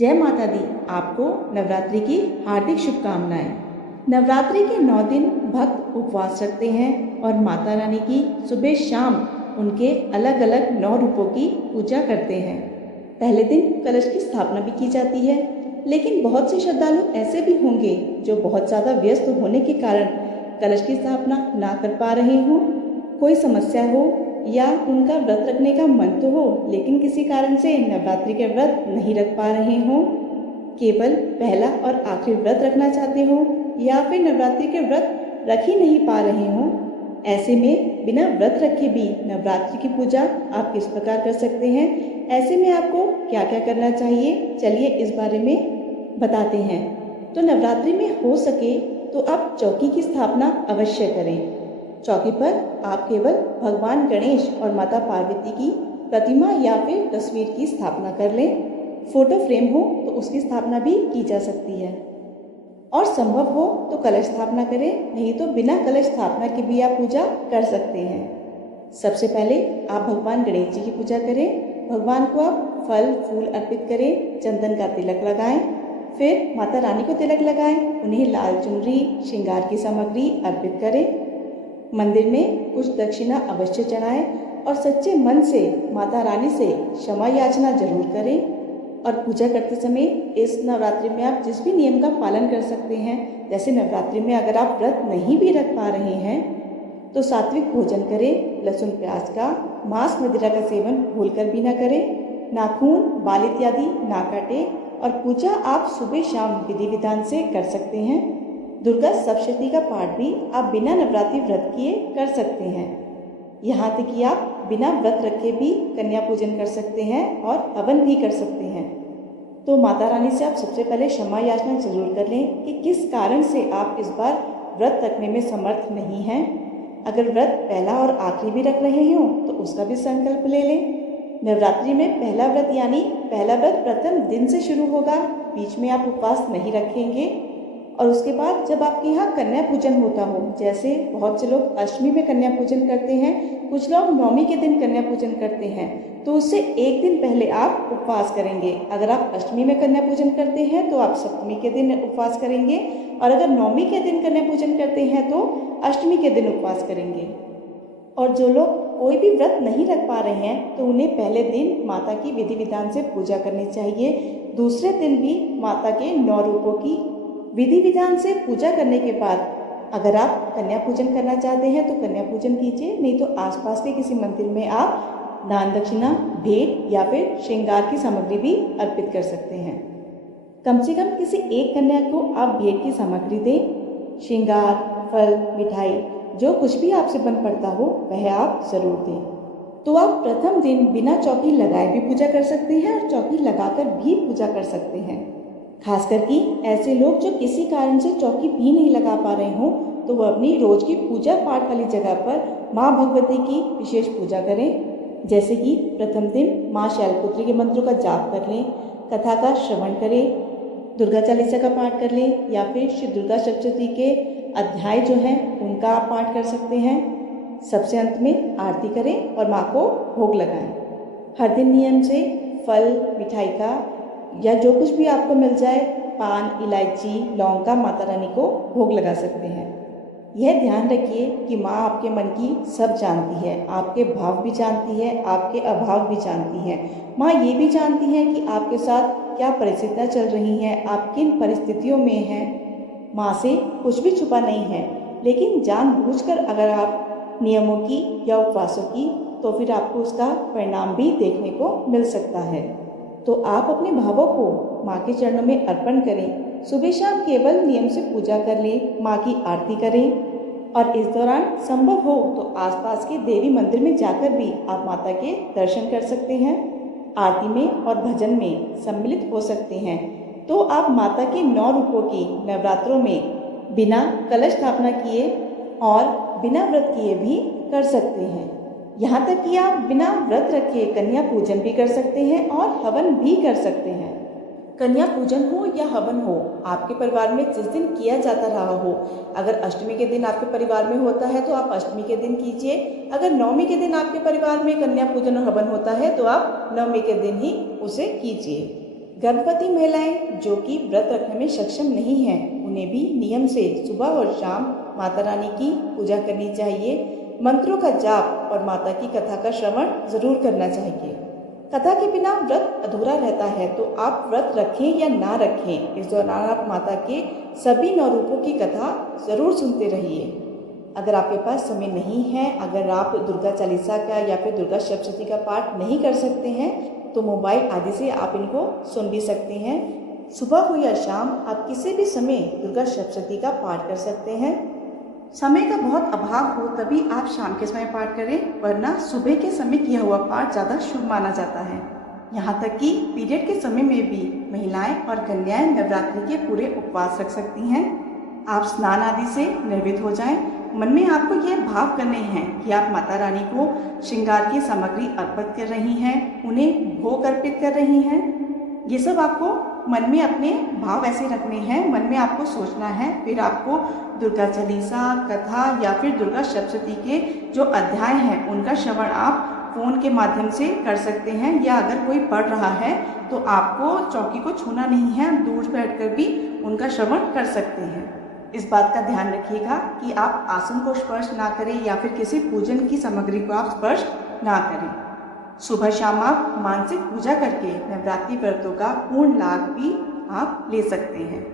जय माता दी। आपको नवरात्रि की हार्दिक शुभकामनाएं। नवरात्रि के 9 दिन भक्त उपवास रखते हैं और माता रानी की सुबह शाम उनके अलग अलग 9 रूपों की पूजा करते हैं। पहले दिन कलश की स्थापना भी की जाती है, लेकिन बहुत से श्रद्धालु ऐसे भी होंगे जो बहुत ज़्यादा व्यस्त होने के कारण कलश की स्थापना ना कर पा रहे हों। कोई समस्या हो या उनका व्रत रखने का मन तो हो, लेकिन किसी कारण से नवरात्रि के व्रत नहीं रख पा रहे हों, केवल पहला और आखिरी व्रत रखना चाहते हो या फिर नवरात्रि के व्रत रख ही नहीं पा रहे हों, ऐसे में बिना व्रत रखे भी नवरात्रि की पूजा आप किस प्रकार कर सकते हैं। ऐसे में आपको क्या क्या करना चाहिए, चलिए इस बारे में बताते हैं। तो नवरात्रि में हो सके तो आप चौकी की स्थापना अवश्य करें। चौकी पर आप केवल भगवान गणेश और माता पार्वती की प्रतिमा या फिर तस्वीर की स्थापना कर लें। फोटो फ्रेम हो तो उसकी स्थापना भी की जा सकती है, और संभव हो तो कलश स्थापना करें, नहीं तो बिना कलश स्थापना के भी आप पूजा कर सकते हैं। सबसे पहले आप भगवान गणेश जी की पूजा करें। भगवान को आप फल फूल अर्पित करें, चंदन का तिलक लगाएं, फिर माता रानी को तिलक लगाएं, उन्हें लाल चुनरी श्रृंगार की सामग्री अर्पित करें। मंदिर में कुछ दक्षिणा अवश्य चढ़ाएं और सच्चे मन से माता रानी से क्षमा याचना जरूर करें। और पूजा करते समय इस नवरात्रि में आप जिस भी नियम का पालन कर सकते हैं, जैसे नवरात्रि में अगर आप व्रत नहीं भी रख पा रहे हैं तो सात्विक भोजन करें, लहसुन प्याज का मांस मदिरा का सेवन भूलकर भी ना करें, नाखून बाल इत्यादि ना काटें, और पूजा आप सुबह शाम विधि विधान से कर सकते हैं। दुर्गा सप्तशती का पाठ भी आप बिना नवरात्रि व्रत किए कर सकते हैं। यहाँ तक कि आप बिना व्रत रखे भी कन्या पूजन कर सकते हैं और हवन भी कर सकते हैं। तो माता रानी से आप सबसे पहले क्षमा याचना जरूर कर लें कि किस कारण से आप इस बार व्रत रखने में समर्थ नहीं हैं। अगर व्रत पहला और आखिरी भी रख रहे हो तो उसका भी संकल्प ले लें। नवरात्रि में पहला व्रत यानी पहला व्रत प्रथम दिन से शुरू होगा, बीच में आप उपवास नहीं रखेंगे। और उसके बाद जब आपके यहाँ कन्या पूजन होता हो, जैसे बहुत से लोग अष्टमी में कन्या पूजन करते हैं, कुछ लोग नवमी के दिन कन्या पूजन करते हैं, तो उससे एक दिन पहले आप उपवास करेंगे। अगर आप अष्टमी में कन्या पूजन करते हैं तो आप सप्तमी के दिन उपवास करेंगे, और अगर नवमी के दिन कन्या पूजन करते हैं तो अष्टमी के दिन उपवास करेंगे। और जो लोग कोई भी व्रत नहीं रख पा रहे हैं तो उन्हें पहले दिन माता की विधि विधान से पूजा करनी चाहिए। दूसरे दिन भी माता के 9 रूपों की विधि विधान से पूजा करने के बाद अगर आप कन्या पूजन करना चाहते हैं तो कन्या पूजन कीजिए, नहीं तो आसपास के किसी मंदिर में आप दान दक्षिणा, भेंट या फिर श्रृंगार की सामग्री भी अर्पित कर सकते हैं। कम से कम किसी एक कन्या को आप भेंट की सामग्री दें। श्रृंगार, फल, मिठाई, जो कुछ भी आपसे बन पड़ता हो वह आप जरूर दें। तो आप प्रथम दिन बिना चौकी लगाए भी पूजा कर सकते हैं और चौकी लगाकर भी पूजा कर सकते हैं। खासकर कि ऐसे लोग जो किसी कारण से चौकी भी नहीं लगा पा रहे हों तो वह अपनी रोज की पूजा पाठ वाली जगह पर माँ भगवती की विशेष पूजा करें। जैसे कि प्रथम दिन माँ शैलपुत्री के मंत्रों का जाप कर लें, कथा का श्रवण करें, दुर्गा चालीसा का पाठ कर लें, या फिर श्री दुर्गा सप्तशती के अध्याय जो हैं उनका आप पाठ कर सकते हैं। सबसे अंत में आरती करें और माँ को भोग लगाएं। हर दिन नियम से फल, मिठाई का या जो कुछ भी आपको मिल जाए, पान, इलायची, लौंग का माता रानी को भोग लगा सकते हैं। यह ध्यान रखिए कि माँ आपके मन की सब जानती है, आपके भाव भी जानती है, आपके अभाव भी जानती है। माँ ये भी जानती है कि आपके साथ क्या परिस्थितियाँ चल रही हैं, आप किन परिस्थितियों में हैं। माँ से कुछ भी छुपा नहीं है, लेकिन जानबूझकर अगर आप नियमों की या उपवासों की तो फिर आपको उसका परिणाम भी देखने को मिल सकता है। तो आप अपने भावों को माँ के चरणों में अर्पण करें। सुबह शाम केवल नियम से पूजा कर लें, माँ की आरती करें, और इस दौरान संभव हो तो आसपास के देवी मंदिर में जाकर भी आप माता के दर्शन कर सकते हैं, आरती में और भजन में सम्मिलित हो सकते हैं। तो आप माता के 9 रूपों की नवरात्रों में बिना कलश स्थापना किए और बिना व्रत किए भी कर सकते हैं। यहाँ तक कि आप बिना व्रत रखे कन्या पूजन भी कर सकते हैं और हवन भी कर सकते हैं। कन्या पूजन हो या हवन हो, आपके परिवार में जिस दिन किया जाता रहा हो, अगर अष्टमी के दिन आपके परिवार में होता है तो आप अष्टमी के दिन कीजिए, अगर नवमी के दिन आपके परिवार में कन्या पूजन और हवन होता है तो आप नवमी के दिन ही उसे कीजिए। गर्भवती महिलाएं जो कि व्रत रखने में सक्षम नहीं हैं, उन्हें भी नियम से सुबह और शाम माता रानी की पूजा करनी चाहिए। मंत्रों का जाप और माता की कथा का श्रवण जरूर करना चाहिए। कथा के बिना व्रत अधूरा रहता है, तो आप व्रत रखें या ना रखें, इस दौरान आप माता के सभी 9 रूपों की कथा जरूर सुनते रहिए। अगर आपके पास समय नहीं है, अगर आप दुर्गा चालीसा का या फिर दुर्गा सप्तशती का पाठ नहीं कर सकते हैं, तो मोबाइल आदि से आप इनको सुन भी सकते हैं। सुबह हो या शाम आप किसी भी समय दुर्गा सप्तशती का पाठ कर सकते हैं। समय का बहुत अभाव हो तभी आप शाम के समय पाठ करें, वरना सुबह के समय किया हुआ पाठ ज़्यादा शुभ माना जाता है। यहाँ तक कि पीरियड के समय में भी महिलाएं और कन्याएं नवरात्रि के पूरे उपवास रख सकती हैं। आप स्नान आदि से निर्वित हो जाएं। मन में आपको यह भाव करने हैं कि आप माता रानी को श्रृंगार की सामग्री अर्पित कर रही हैं, उन्हें भोग अर्पित कर रही हैं। ये सब आपको मन में अपने भाव ऐसे रखने हैं, मन में आपको सोचना है। फिर आपको दुर्गा चालीसा, कथा या फिर दुर्गा सप्तशती के जो अध्याय हैं उनका श्रवण आप फ़ोन के माध्यम से कर सकते हैं, या अगर कोई पढ़ रहा है तो आपको चौकी को छूना नहीं है, दूर बैठकर भी उनका श्रवण कर सकते हैं। इस बात का ध्यान रखिएगा कि आप आसन को स्पर्श ना करें या फिर किसी पूजन की सामग्री को आप स्पर्श ना करें। सुबह शाम आप मानसिक पूजा करके नवरात्रि व्रतों का पूर्ण लाभ भी आप ले सकते हैं।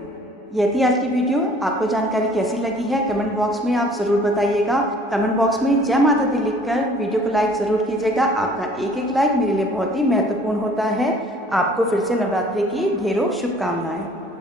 यह थी आज की वीडियो। आपको जानकारी कैसी लगी है कमेंट बॉक्स में आप ज़रूर बताइएगा। कमेंट बॉक्स में जय माता दी लिखकर वीडियो को लाइक ज़रूर कीजिएगा। आपका एक एक लाइक मेरे लिए बहुत ही महत्वपूर्ण होता है। आपको फिर से नवरात्रि की ढेरों शुभकामनाएं।